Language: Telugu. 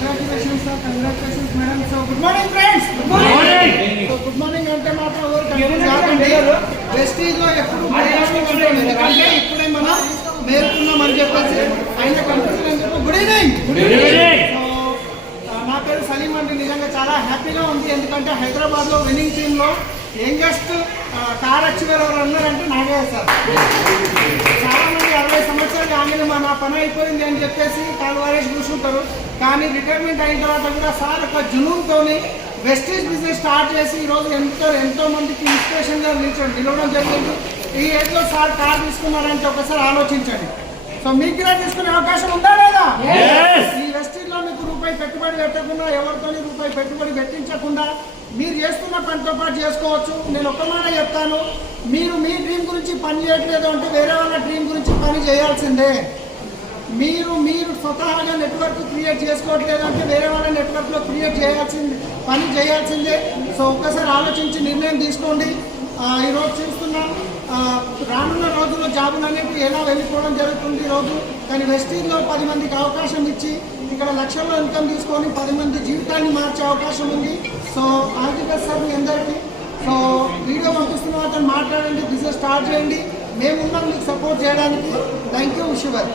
Congratulations sir, congratulations madam. So good morning friends. Good morning. So good morning అంటే మాత్రం వెస్టీజ్ లో ఎప్పుడు ఎందుకంటే ఇప్పుడే మనం మేలుకున్నామని చెప్పేసి ఆయన company good evening. Good evening. నా పేరు సలీం అండి. నిజంగా చాలా హ్యాపీగా ఉంది, ఎందుకంటే హైదరాబాద్లో విన్నింగ్ టీంలో యంగెస్ట్ కార్ అచీవర్ ఎవరు ఉన్నారంటే నాగే సార్. చాలా మంది 60 సంవత్సరాలు ఆమెను నా పని అయిపోయింది అని చెప్పేసి కాలు వారేసి కూర్చుంటారు, కానీ రిటైర్మెంట్ అయిన తర్వాత కూడా సార్ ఒక జునూన్తో వెస్టీజ్ బిజినెస్ స్టార్ట్ చేసి ఈరోజు ఎంతో మందికి ఇన్స్పిరేషన్గా నిలవడం జరిగింది. ఈ ఏజ్లో సార్ కార్ తీసుకున్నారంటే ఒకసారి ఆలోచించండి. సో మీకు కూడా తీసుకునే అవకాశం ఉందా లేదా? ఈ వెస్టీజ్లో మీకు రూపాయి పెట్టుబడి పెట్టకుండా, ఎవరితో రూపాయి పెట్టుబడి పెట్టించకుండా మీరు చేస్తున్న పనితో పాటు చేసుకోవచ్చు. నేను ఒక్క మాట చెప్తాను, మీరు మీ డ్రీమ్ గురించి పని చేయట్లేదు అంటే వేరే వాళ్ళ డ్రీమ్ గురించి పని చేయాల్సిందే. మీరు స్వతహాగా నెట్వర్క్ క్రియేట్ చేసుకోవట్లేదు అంటే వేరే వాళ్ళ నెట్వర్క్లో క్రియేట్ పని చేయాల్సిందే. సో ఒక్కసారి ఆలోచించి నిర్ణయం తీసుకోండి. ఈరోజు చూస్తున్నాం, రానున్న రోజుల్లో జాబులు అనేవి ఎలా వెళ్ళిపోవడం జరుగుతుంది రోజు, కానీ వెస్టీజ్లో 10 మందికి అవకాశం ఇచ్చి ఇక్కడ లక్షల్లో ఇన్కమ్ తీసుకొని 10 మంది జీవితాన్ని మార్చే అవకాశం ఉంది. So all the best sir మీ అందరికీ. సో వీడియో పంపిస్తున్న వాళ్ళతో మాట్లాడండి, బిజినెస్ స్టార్ట్ చేయండి, మేమున్నాం మీకు సపోర్ట్ చేయడానికి. Thank you. శివర్.